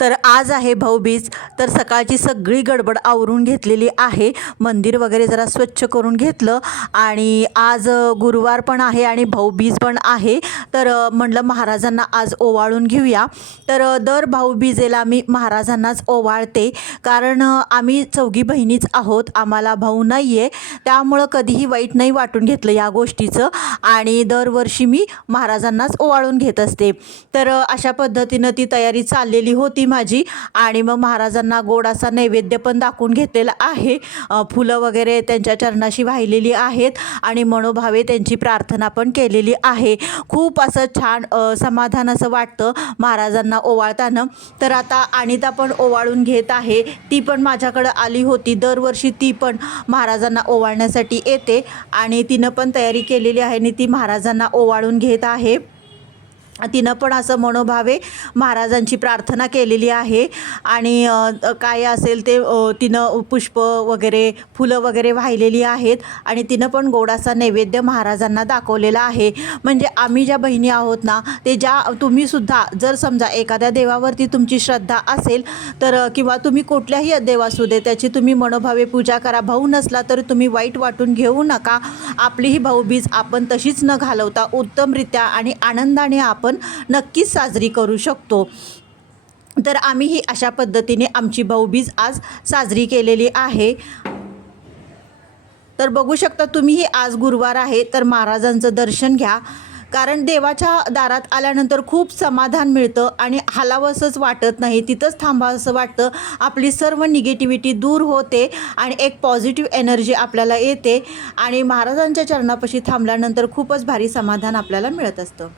तर आज आहे भाऊबीज. तर सकाळची सगळी गडबड आवरून घेतलेली आहे. मंदिर वगैरे जरा स्वच्छ करून घेतलं. आणि आज गुरुवार पण आहे आणि भाऊबीज पण आहे. तर म्हटलं म्हणलं महाराजांना आज ओवाळून घेऊया. तर दर भाऊबीजेला मी महाराजांनाच ओवाळते. कारण आम्ही चौघी बहिणीच आहोत. आम्हाला भाऊ नाही आहे त्यामुळं कधीही वाईट नाही वाटून घेतलं या गोष्टीचं. आणि दरवर्षी मी महाराजांनाच ओवाळून घेत असते. तर अशा पद्धतीनं ती तयारी चाललेली होती. माझी आणि मग महाराजांना गोड असा नैवेद्य पण दाखवून घेतलेला आहे. फुलं वगैरे त्यांच्या चरणाशी वाहिलेली आहेत आणि मनोभावे त्यांची प्रार्थना पण केलेली आहे. खूप असं छान समाधान असं वाटतं महाराजांना ओवाळताना. तर आता अनिता पण ओवाळून घेत आहे. ती पण माझ्याकडं आली होती. दरवर्षी ती पण महाराजांना ओवाळण्यासाठी येते आणि तिनं पण तयारी केलेली आहे आणि ती महाराजांना ओवाळून घेत आहे. तिनं पण असं मनोभावे महाराजांची प्रार्थना केलेली आहे. आणि काय असेल ते तिनं पुष्प वगैरे फुलं वगैरे वाहिलेली आहेत. आणि तिनं पण गोडासा नैवेद्य महाराजांना दाखवलेला आहे. म्हणजे आम्ही ज्या बहिणी आहोत ना ते ज्या तुम्हीसुद्धा जर समजा एखाद्या देवावरती तुमची श्रद्धा असेल तर किंवा तुम्ही कुठल्याही देवासू दे त्याची तुम्ही मनोभावे पूजा करा. भाऊ नसला तर तुम्ही वाईट वाटून घेऊ नका. आपली ही भाऊबीज आपण तशीच न घालवता उत्तमरित्या आणि आनंदाने आपण आपण नक्कीच साजरी करू शकतो. तर आम्हीही अशा पद्धतीने आमची भाऊबीज आज साजरी केलेली आहे. तर बघू शकता तुम्हीही आज गुरुवार आहे तर महाराजांचं दर्शन घ्या. कारण देवाच्या दारात आल्यानंतर खूप समाधान मिळतं आणि हलावंसंच वाटत नाही. तिथंच थांबावंसं वाटतं. आपली सर्व निगेटिव्हिटी दूर होते आणि एक पॉझिटिव्ह एनर्जी आपल्याला येते आणि महाराजांच्या चरणापाशी थांबल्यानंतर खूपच भारी समाधान आपल्याला मिळत असतं.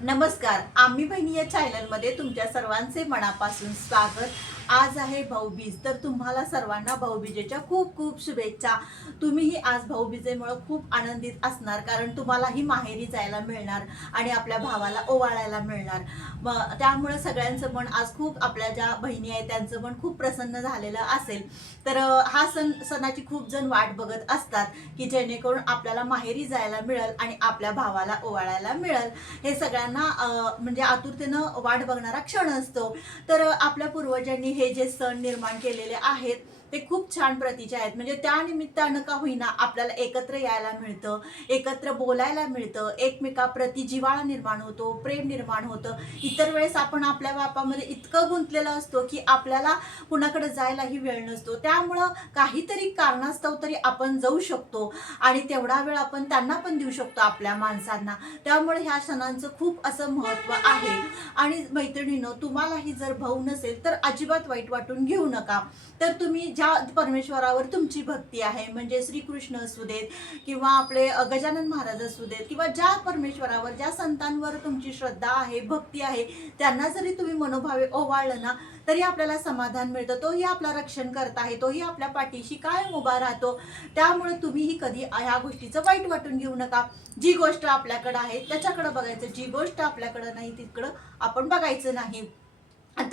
नमस्कार आम्ही बहिणी या चॅनलमध्ये तुमच्या सर्वांचे मनापासून स्वागत. आज आहे भाऊबीज. तर तुम्हाला सर्वांना भाऊबीजेच्या खूप खूप शुभेच्छा. तुम्हीही आज भाऊबीजेमुळं खूप आनंदित असणार कारण तुम्हालाही माहेरी जायला मिळणार आणि आपल्या भावाला ओवाळायला मिळणार. मग त्यामुळं सगळ्यांचं मन आज खूप आपल्या ज्या बहिणी आहेत त्यांचं मन खूप प्रसन्न झालेलं असेल. तर हा सण सणाची खूप जण वाट बघत असतात की जेणेकरून आपल्याला माहेरी जायला मिळेल आणि आपल्या भावाला ओवाळायला मिळेल. हे सगळ्यांना अं, म्हणजे आतुरतेनं वाट बघणारा क्षण असतो. तर आपल्या पूर्वजांनी हे जे सण निर्माण केलेले आहेत ते खूप छान प्रतीचे आहेत. म्हणजे त्या निमित्तानं का होईना आपल्याला एकत्र यायला मिळतं एकत्र बोलायला मिळतं एकमेकाप्रती जिव्हाळा निर्माण होतो प्रेम निर्माण होतं. इतर वेळेस आपण आपल्या बापामध्ये इतकं गुंतलेलं असतो की आपल्याला कुणाकडे जायलाही वेळ नसतो. त्यामुळं काहीतरी कारणास्तव तरी आपण जाऊ शकतो आणि तेवढा वेळ आपण त्यांना पण देऊ शकतो आपल्या माणसांना. त्यामुळे ह्या सणांचं खूप असं महत्त्व आहे. आणि मैत्रिणीनं तुम्हालाही जर भाऊ नसेल तर अजिबात वाईट वाटून घेऊ नका. तर तुम्ही ज्या परमेश्वरावर तुमची भक्ती आहे. म्हणजे श्रीकृष्ण असू देत किंवा आपले गजानन महाराज असू देत किंवा ज्या परमेश्वरावर ज्या संतांवर तुमची श्रद्धा आहे भक्ती आहे त्यांना जरी तुम्ही मनोभावे ओवाळलं ना तरी आपल्याला समाधान मिळतं. तोही आपला रक्षण करत आहे तोही आपल्या पाठीशी कायम उभा राहतो. त्यामुळे तुम्हीही कधी ह्या गोष्टीचं वाईट वाटून घेऊ नका. जी गोष्ट आपल्याकडं आहे त्याच्याकडं बघायचं. जी गोष्ट आपल्याकडं नाही तिकडं आपण बघायचं नाही.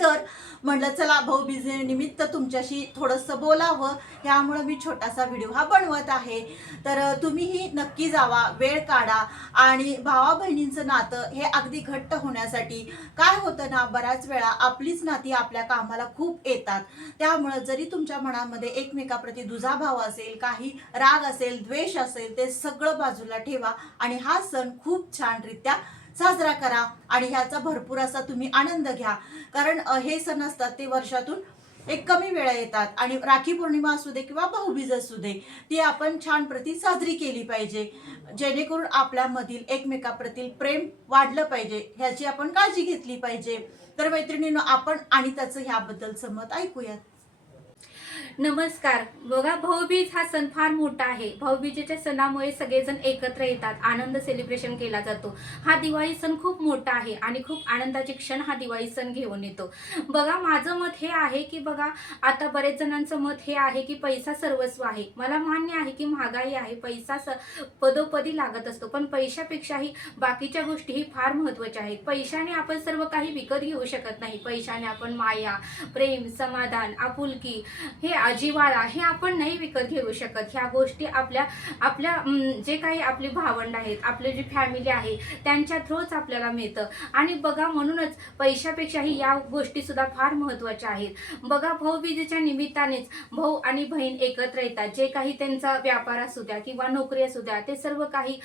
तर म्हटलं चला भाऊबीजे निमित्त तुमच्याशी थोडंसं बोलावं. ह्यामुळं मी छोटासा व्हिडिओ हा बनवत आहे. तर तुम्हीही नक्की जावा वेळ काढा. आणि भावा बहिणींचं नातं हे अगदी घट्ट होण्यासाठी काय होतं ना बऱ्याच वेळा आपलीच नाती आपल्या कामाला खूप येतात. त्यामुळं जरी तुमच्या मनामध्ये एकमेकाप्रती दुजाभाव असेल काही राग असेल द्वेष असेल ते सगळं बाजूला ठेवा. आणि हा सण खूप छानरित्या साजरा करा आणि ह्याचा भरपूर असा तुम्ही आनंद घ्या. कारण हे सण असतात ते वर्षातून एक कमी वेळा येतात. आणि राखी पौर्णिमा असू दे किंवा भाऊबीज असू दे ती आपण छान प्रती साजरी केली पाहिजे. जेणेकरून आपल्यामधील एकमेकाप्रतील प्रेम वाढलं पाहिजे ह्याची आपण काळजी घेतली पाहिजे. तर मैत्रिणीनं आपण आणि त्याचं ह्याबद्दलचं मत ऐकूयात. नमस्कार. बघा भाऊबीज हा सण फार मोठा आहे. भाऊबीजेच्या सणामुळे सगळेजण एकत्र येतात आनंद सेलिब्रेशन केला जातो. हा दिवाळी सण खूप मोठा आहे आणि खूप आनंदाचे क्षण हा दिवाळी सण घेऊन येतो. बघा माझं मत हे आहे की बघा आता बरेच जणांचं मत हे आहे की पैसा सर्वस्व आहे. मला मान्य आहे की महागाई आहे पैसा स पदोपदी लागत असतो पण पैशापेक्षाही बाकीच्या गोष्टीही फार महत्त्वाच्या आहेत. पैशाने आपण सर्व काही विकत घेऊ शकत नाही. पैशाने आपण माया प्रेम समाधान आपुलकी हे अजिवाळा हे आपण नाही विकत घेऊ शकत. ह्या गोष्टी आपल्या आपल्या जे काही आपली भावंड आहेत आपली जी फॅमिली आहे त्यांच्या थ्रूच आपल्याला मिळतं. आणि बघा म्हणूनच पैशापेक्षाही या गोष्टी सुद्धा फार महत्त्वाच्या आहेत. बघा भाऊबीजेच्या निमित्तानेच भाऊ आणि बहीण एकत्र येतात. जे काही त्यांचा व्यापार असू द्या किंवा नोकरी असू द्या ते सर्व काही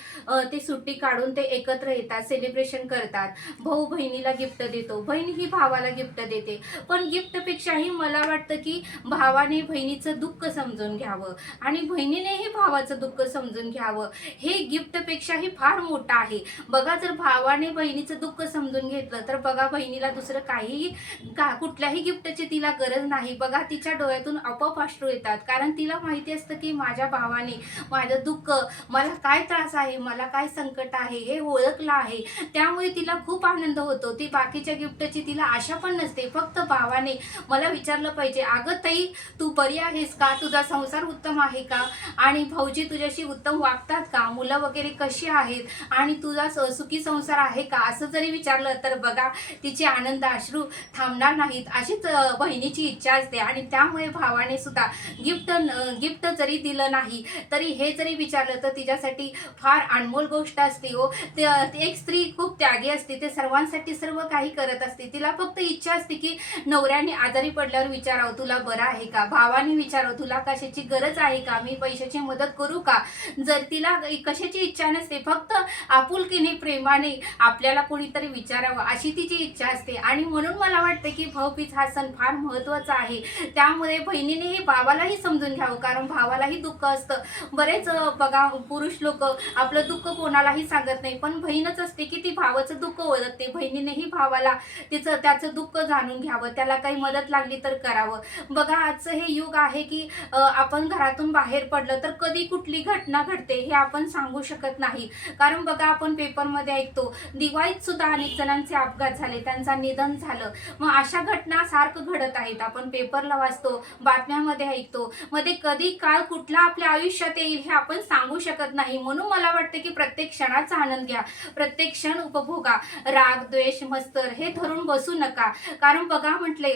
ते सुट्टी काढून ते एकत्र येतात सेलिब्रेशन करतात. भाऊ बहिणीला गिफ्ट देतो. बहीण ही भावाला गिफ्ट देते. पण गिफ्टपेक्षाही मला वाटतं की भावाने बहिणीचं दुःख समजून घ्यावं आणि बहिणीनेही भावाचं दुःख समजून घ्यावं. हे गिफ्टपेक्षाही फार मोठं आहे. बघा जर भावाने बहिणीचं दुःख समजून घेतलं तर बघा बहिणीला दुसरं काहीही का कुठल्याही गिफ्टची तिला गरज नाही. बघा तिच्या डोळ्यातून आपोआप अश्रू येतात. कारण तिला माहिती असतं की माझ्या भावाने माझं दुःख मला काय त्रास आहे मला काय संकट आहे हे ओळखलं आहे. त्यामुळे तिला खूप आनंद होतो. ती बाकीच्या गिफ्टची तिला आशा पण नसते. फक्त भावाने मला विचारलं पाहिजे अगं ताई तू बरी आहेस का? तुझा संसार उत्तम आहे का? आणि भाऊजी तुझ्याशी उत्तम वागतात का? मुलं वगैरे कशी आहेत? आणि तुझा स- सुखी संसार आहे का? असं जरी विचारलं तर बघा तिचे आनंद अश्रू थांबणार नाहीत. अशीच बहिणीची इच्छा असते. आणि त्यामुळे भावाने सुद्धा गिफ्ट गिफ्ट जरी दिलं नाही तरी हे जरी विचारलं तर तिच्यासाठी फार अनमोल गोष्ट असते हो. ते- एक स्त्री खूप त्यागी असते. ते सर्वांसाठी सर्व काही करत असते. तिला फक्त इच्छा असते की नवऱ्याने आजारी पडल्यावर विचारावं तुला बरं आहे का? भावाने विचारावं तुला कशाची गरज आहे का? मी पैशाची मदत करू का? जर तिला कशाची इच्छा नसते फक्त आपुलकीने प्रेमाने आपल्याला कोणीतरी विचारावं अशी तिची इच्छा असते. आणि म्हणून मला वाटतं की भाऊबीज हा सण फार महत्त्वाचा आहे. त्यामुळे बहिणीनेही भावालाही समजून घ्यावं कारण भावालाही दुःख असतं. बरेच बघा पुरुष लोक आपलं दुःख कोणालाही सांगत नाही पण बहीणच असते की ती भावाचं दुःख ओळखते. बहिणीनेही भावाला तिचं त्याचं दुःख जाणून घ्यावं त्याला काही मदत लागली तर करावं. बघा आजचं हे युग आहे की आपण घरातून बाहेर पडलं तर कधी कुठली घटना घडते हे आपण सांगू शकत नाही. कारण बघा आपण पेपरमध्ये ऐकतो दिवाळीत सुद्धा अनेक जणांचे अपघात झाले त्यांचा निधन झालं. मग अशा घटना सारखं घडत आहेत. आपण पेपरला वाचतो बातम्यामध्ये ऐकतो. मध्ये कधी काळ कुठला आपल्या आयुष्यात येईल हे आपण सांगू शकत नाही. म्हणून मला वाटतं की प्रत्येक क्षणाचा आनंद घ्या प्रत्येक क्षण उपभोगा. राग द्वेष मस्तर हे धरून बसू नका. कारण बघा म्हटले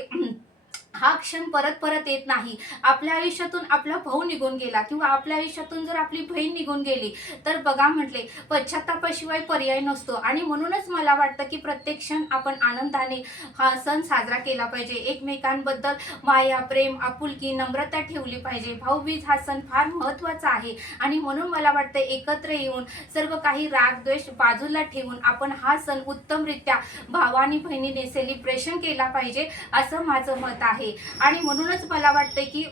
हा क्षण परत परत येत नाही. आपल्या आयुष्यातून आपला भाऊ निघून गेला किंवा आपल्या आयुष्यातून जर आपली बहीण निघून गेली तर बघा म्हटले पश्चातापाशिवाय पर्याय नसतो. आणि म्हणूनच मला वाटतं की प्रत्येक क्षण आपण आनंदाने हा सण साजरा केला पाहिजे. एकमेकांबद्दल माया प्रेम आपुलकी नम्रता ठेवली पाहिजे. भाऊबीज हा सण फार महत्त्वाचा आहे. आणि म्हणून मला वाटतं एकत्र येऊन सर्व काही राग द्वेष बाजूला ठेवून आपण हा सण उत्तमरित्या भावानी बहिणीने सेलिब्रेशन केला पाहिजे असं माझं मत आहे. आणि म्हणूनच मला वाटतं की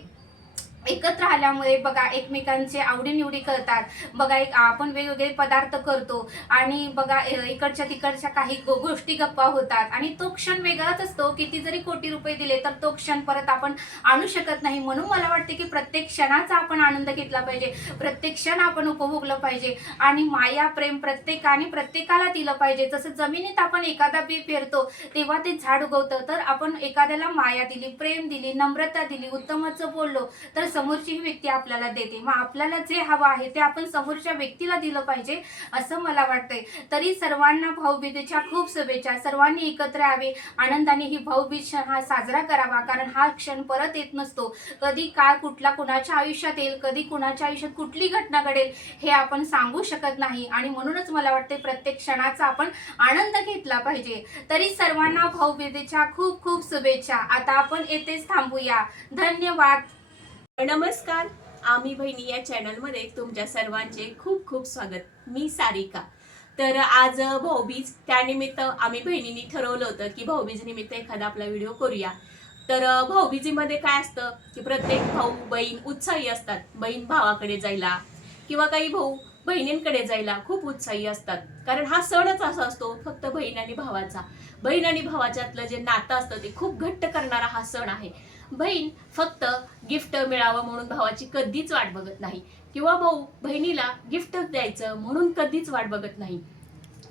एकत्र आल्यामुळे बघा एकमेकांचे आवडीनिवडी करतात. बघा एक आपण वेगवेगळे पदार्थ करतो आणि बघा इकडच्या तिकडच्या काही गो- गोष्टी गप्पा होतात आणि तो क्षण वेगळाच असतो. किती जरी कोटी रुपये दिले तर तो क्षण परत आपण आणू शकत नाही. म्हणून मला वाटते की प्रत्येक क्षणाचा आपण आनंद घेतला पाहिजे. प्रत्येक क्षण आपण उपभोगलं पाहिजे आणि माया प्रेम प्रत्येकाने प्रत्येकाला दिलं पाहिजे. जसं जमिनीत आपण एखादा बी पेरतो तेव्हा ते झाड उगवतं. तर आपण एखाद्याला माया दिली प्रेम दिली नम्रता दिली उत्तमाचं बोललो तर समोरची ही व्यक्ती आपल्याला देते. मग आपल्याला जे हवं आहे ते आपण समोरच्या व्यक्तीला दिलं पाहिजे असं मला वाटतंय. तरी सर्वांना भाऊबीजेच्या खूप शुभेच्छा. सर्वांनी एकत्र यावे. आनंदाने ही भाऊबीज क्षण हा साजरा करावा. कारण हा क्षण परत येत नसतो. कधी काय कुठला कुणाच्या आयुष्यात येईल कधी कुणाच्या आयुष्यात कुठली घटना घडेल हे आपण सांगू शकत नाही. आणि म्हणूनच मला वाटते प्रत्येक क्षणाचा आपण आनंद घेतला पाहिजे. तरी सर्वांना भाऊबीजेच्या खूप खूप शुभेच्छा. आता आपण येथेच थांबूया. धन्यवाद. नमस्कार आम्ही बहिणी या चॅनलमध्ये तुमच्या सर्वांचे खूप खूप स्वागत. मी सारिका. तर आज भाऊबीज त्यानिमित्त आम्ही बहिणींनी ठरवलं होतं की भाऊबीज निमित्त एखादा आपला व्हिडिओ करूया. तर भाऊबीजीमध्ये काय असतं की प्रत्येक भाऊ बहीण उत्साही असतात. बहीण भावाकडे जायला किंवा काही भाऊ बहिणींकडे जायला खूप उत्साही असतात. कारण हा सणच असा असतो फक्त बहीण आणि भावाचा. बहीण आणि भावाच्यातलं जे नातं असतं ते खूप घट्ट करणारा हा सण आहे. बहीण फक्त गिफ्ट मिळावं म्हणून भावाची कधीच वाट बघत नाही. किंवा भाऊ बहिणीला गिफ्ट द्यायचं म्हणून कधीच वाट बघत नाही.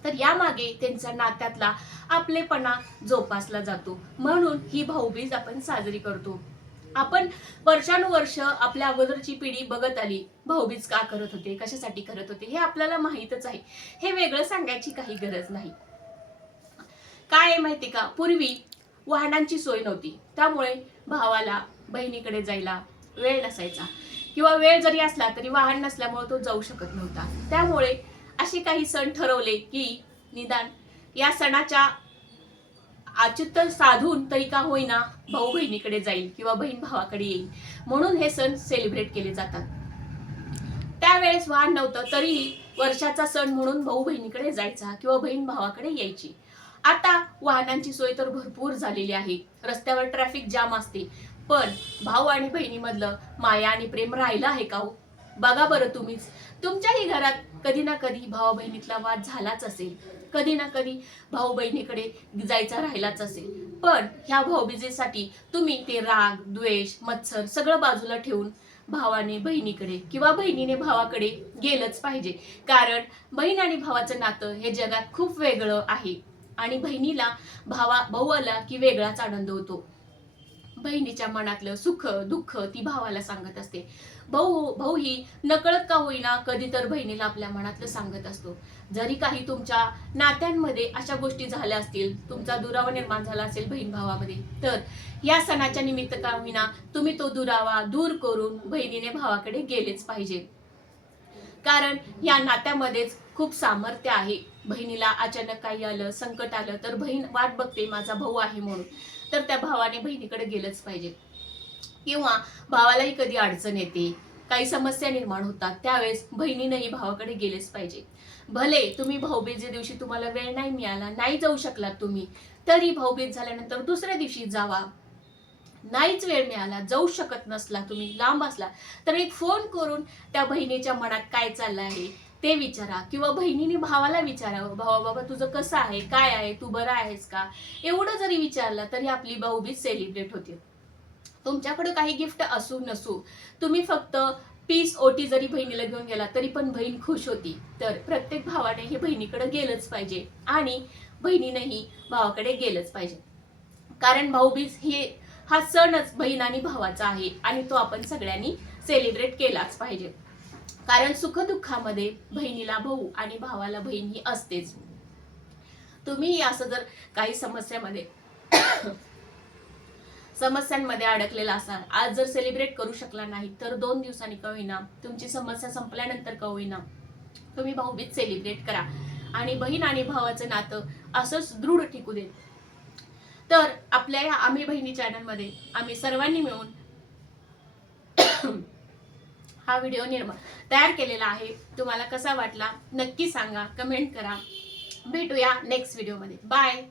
तर यामागे त्यांच्या नात्यातला आपलेपणा जोपासला जातो. म्हणून ही भाऊबीज आपण साजरी करतो. आपण वर्षानुवर्ष आपल्या अगोदरची पिढी बघत आली भाऊबीज का करत होते कशासाठी करत होते हे आपल्याला माहीतच आहे. हे वेगळं सांगायची काही गरज नाही. काय आहे माहिती का? पूर्वी वाहनांची सोय नव्हती. त्यामुळे भावाला बहिणीकडे जायला वेळ नसायचा. किंवा वेळ जरी असला तरी वाहन नसल्यामुळे तो जाऊ शकत नव्हता. त्यामुळे असे काही सण ठरवले की निदान या सणाच्या अच्युत साधून तरी का होईना भाऊ बहिणीकडे जाईल किंवा बहीण भावाकडे येईल. म्हणून हे सण सेलिब्रेट केले जातात. त्यावेळेस वाहन नव्हतं तरीही वर्षाचा सण म्हणून भाऊ बहिणीकडे जायचा किंवा बहीण भावाकडे यायची. आता वाहनांची सोय तर भरपूर झालेली आहे. रस्त्यावर ट्रॅफिक जाम असते. पण भाऊ आणि बहिणीमधलं माया आणि प्रेम राहिलं आहे का हो? बघा बरं तुम्हीच. तुमच्याही घरात कधी ना कधी भाऊ बहिणीतला वाद झालाच असेल. कधी ना कधी भाऊ बहिणीकडे जायचा राहिलाच असेल. पण ह्या भाऊबीजेसाठी तुम्ही ते राग द्वेष मत्सर सगळं बाजूला ठेवून भावाने बहिणीकडे किंवा बहिणीने भावाकडे गेलंच पाहिजे. कारण बहीण आणि भावाचं नातं हे जगात खूप वेगळं आहे. आणि बहिणीला भावा भाऊ आला की वेगळाच आनंद होतो. बहिणीच्या मनातलं सुख दुःख ती भावाला सांगत असते. भाऊ भाऊ ही नकळत का होईना कधी तर बहिणीला आपल्या मनातलं सांगत असतो. जरी काही तुमच्या नात्यांमध्ये अशा गोष्टी झाल्या असतील तुमचा दुरावा निर्माण झाला असेल बहीण भावामध्ये तर या सणाच्या निमित्त का होईना तुम्ही तो दुरावा दूर करून बहिणीने भावाकडे गेलेच पाहिजे. कारण या नात्यामध्येच खूप सामर्थ्य आहे. बहिणीला अचानक काही आलं संकट आलं तर बहीण वाट बघते माझा भाऊ आहे म्हणून. तर त्या भावाने बहिणीकडे गेलंच पाहिजे. किंवा भावालाही कधी अडचण येते काही समस्या निर्माण होतात त्यावेळेस बहिणीनंही भावाकडे गेलेच पाहिजे. भले तुम्ही भाऊबीजे दिवशी तुम्हाला वेळ नाही मिळाला नाही जाऊ शकलात तुम्ही तरी भाऊबीज झाल्यानंतर दुसऱ्या दिवशी जावा. नाहीच वेळ मिळाला जाऊ शकत नसला तुम्ही लांब असला तर एक फोन करून त्या बहिणीच्या मनात काय चाललं आहे ते विचारा किंवा बहिणीने भावाला विचारावं भावा बाबा तुझं कसं आहे? काय आहे? तू बरं आहेस का? एवढं जरी विचारलं तरी आपली भाऊबीज सेलिब्रेट होते. तुमच्याकडे काही गिफ्ट असू नसू तुम्ही फक्त पीस ओटी जरी बहिणीला घेऊन गेला तरी पण बहीण खुश होती. तर प्रत्येक भावाने हे बहिणीकडे गेलंच पाहिजे आणि बहिणीनेही भावाकडे गेलंच पाहिजे. कारण भाऊबीज हे हा सणच बहीण आणि भावाचा आहे आणि तो आपण सगळ्यांनी सेलिब्रेट केलाच पाहिजे. कारण सुखदुःखामध्ये बहिणीला भाऊ आणि भावाला बहीण ही असतेच. तुम्ही असं जर काही समस्यामध्ये समस्यांमध्ये अडकलेला असाल आज जर सेलिब्रेट करू शकला नाही तर दोन दिवसांनी का होईना तुमची समस्या संपल्यानंतर का होईना तुम्ही भाऊबीज सेलिब्रेट करा. आणि बहीण आणि भावाचं नातं असंच दृढ टिकू दे तर आपल्या या आम्ही बहिणी चॅनलमध्ये आम्ही सर्वांनी मिळून हा व्हिडिओ निर्माण तयार केलेला आहे. तुम्हाला कसा वाटला नक्की सांगा. कमेंट करा. भेटूया नेक्स्ट व्हिडिओमध्ये बाय